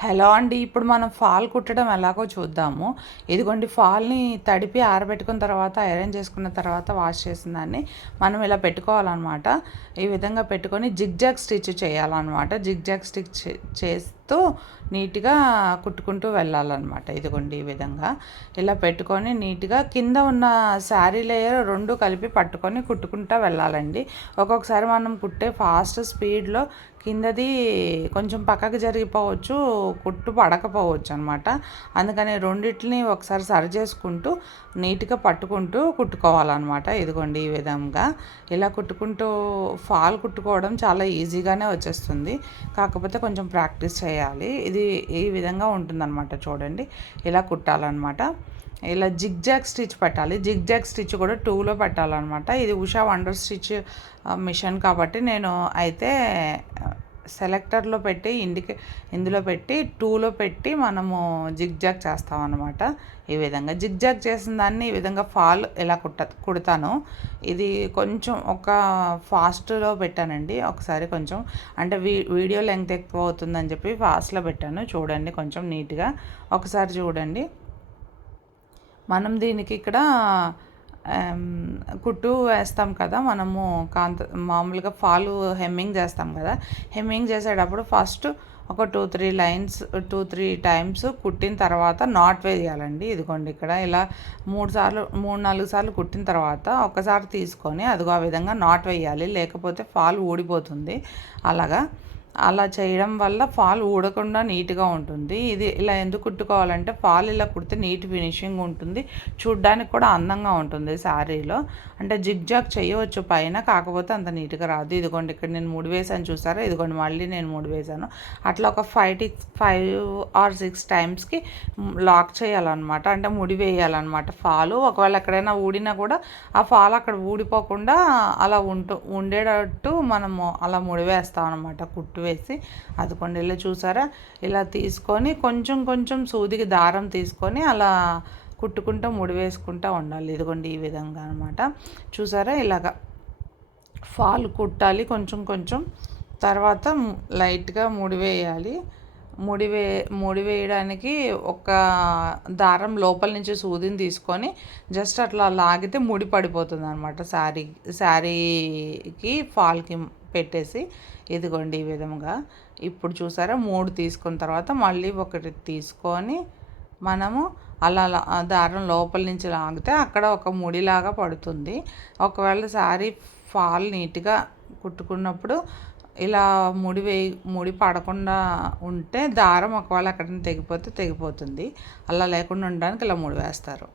Hello అండి. ఇప్పుడు మనం ఫాల్ కుట్టడం ఎలాగో చూద్దాము. ఇదిగోండి, ఫాల్‌ని తడిపి ఆరబెట్టుకున్న తర్వాత, ఐరన్ చేసుకున్న తర్వాత, వాష్ చేసిన దాన్ని మనం ఇలా పెట్టుకోవాలన్నమాట. ఈ విధంగా పెట్టుకొని జిగ్‌జాగ్ స్టిచ్ చేయాలన్నమాట. జిగ్‌జాగ్ స్టిచ్ చేస్తూ నీట్‌గా కుట్టుకుంటూ వెళ్ళాలన్నమాట. ఇదిగోండి ఈ విధంగా ఇలా పెట్టుకొని నీట్‌గా కింద ఉన్న శారీ లేయర్ 2 కలిపి పట్టుకొని కుట్టుకుంటూ వెళ్ళాలండి. ఒక్కొక్కసారి మనం కుట్టే ఫాస్ట్ స్పీడ్‌లో కిందది కొంచెం పక్కకి జరిగిపోవచ్చు, కుట్టు పడకపోవచ్చు అనమాట. అందుకని రెండిటిని ఒకసారి సరి చేసుకుంటూ నీట్గా పట్టుకుంటూ కుట్టుకోవాలన్నమాట. ఇదిగోండి ఈ విధంగా ఇలా కుట్టుకుంటూ ఫాల్ కుట్టుకోవడం చాలా ఈజీగానే వచ్చేస్తుంది. కాకపోతే కొంచెం ప్రాక్టీస్ చేయాలి. ఇది ఈ విధంగా ఉంటుందన్నమాట. చూడండి, ఇలా కుట్టాలన్నమాట. ఇలా జిగ్జాగ్ స్టిచ్ పెట్టాలి. జిగ్జాగ్ స్టిచ్ కూడా 2లో పెట్టాలన్నమాట. ఇది ఉషా వండర్ స్టిచ్ మిషన్ కాబట్టి నేను అయితే సెలెక్టర్లో పెట్టి ఇందులో పెట్టి 2లో పెట్టి మనము జిగ్జాగ్ చేస్తామన్నమాట. ఈ విధంగా జిగ్జాగ్ చేసిన దాన్ని ఈ విధంగా ఫాల్ ఇలా కుడతాను. ఇది కొంచెం ఒక ఫాస్ట్లో పెట్టానండి. ఒకసారి కొంచెం అంటే వీడియో లెంగ్త్ ఎక్కువ అవుతుందని చెప్పి ఫాస్ట్లో పెట్టాను. చూడండి కొంచెం నీట్గా ఒకసారి చూడండి. మనం దీనికి ఇక్కడ కుట్టు వేస్తాం కదా, మనము మామూలుగా ఫాలు హెమ్మింగ్ చేస్తాం కదా. హెమ్మింగ్ చేసేటప్పుడు ఫస్ట్ ఒక 2-3 టైమ్స్ కుట్టిన తర్వాత నాట్ వేయాలండి. ఇదిగోండి ఇక్కడ ఇలా 3-4 సార్లు కుట్టిన తర్వాత ఒకసారి తీసుకొని అదిగో ఆ విధంగా నాట్ వేయాలి, లేకపోతే ఫాల్ ఊడిపోతుంది. అలా చేయడం వల్ల ఫాల్ ఊడకుండా నీట్గా ఉంటుంది. ఇది ఇలా ఎందుకు కుట్టుకోవాలంటే ఫాల్ ఇలా కుడితే నీట్ ఫినిషింగ్ ఉంటుంది, చూడ్డానికి కూడా అందంగా ఉంటుంది శారీలో. అంటే జిగ్జాగ్ చేయవచ్చు పైన, కాకపోతే అంత నీట్గా రాదు. ఇదిగోండి ఇక్కడ నేను 3 వేసాను చూసారా, ఇదిగోండి మళ్ళీ నేను 3 వేసాను. అట్లా ఒక 5 or 6 టైమ్స్కి లాక్ చేయాలన్నమాట. అంటే ముడి వేయాలన్నమాట ఫాలు. ఒకవేళ ఎక్కడైనా ఊడినా కూడా ఆ ఫాల్ అక్కడ ఊడిపోకుండా అలా ఉండేటట్టు మనము అలా ముడి వేస్తాం అనమాట, కుట్టు వేసి. అదిగోండి ఇలా చూసారా, ఇలా తీసుకొని కొంచెం సూదికి దారం తీసుకొని అలా కుట్టుకుంటూ ముడి వేసుకుంటూ ఉండాలి. ఇదిగోండి ఈ విధంగా అనమాట. చూసారా, ఇలాగా ఫాల్ కుట్టాలి కొంచెం. తర్వాత లైట్గా ముడి వేయాలి. ముడి వేయడానికి ఒక దారం లోపల నుంచి సూదిని తీసుకొని జస్ట్ అట్లా లాగితే ముడి పడిపోతుంది అనమాట శారీకి ఫాల్కి పెట్టేసి. ఇదిగోండి ఈ విధంగా. ఇప్పుడు చూసారా, 3 తీసుకున్న తర్వాత మళ్ళీ ఒకటి తీసుకొని మనము అలా దారం లోపల నుంచి లాగితే అక్కడ ఒక ముడిలాగా పడుతుంది. ఒకవేళ శారీ ఫాల్ నీట్గా కుట్టుకున్నప్పుడు ఇలా ముడి పడకుండా ఉంటే దారం ఒకవేళ ఎక్కడైనా తెగిపోతుంది. అలా లేకుండా ఉండడానికి ఇలా ముడి వేస్తారు.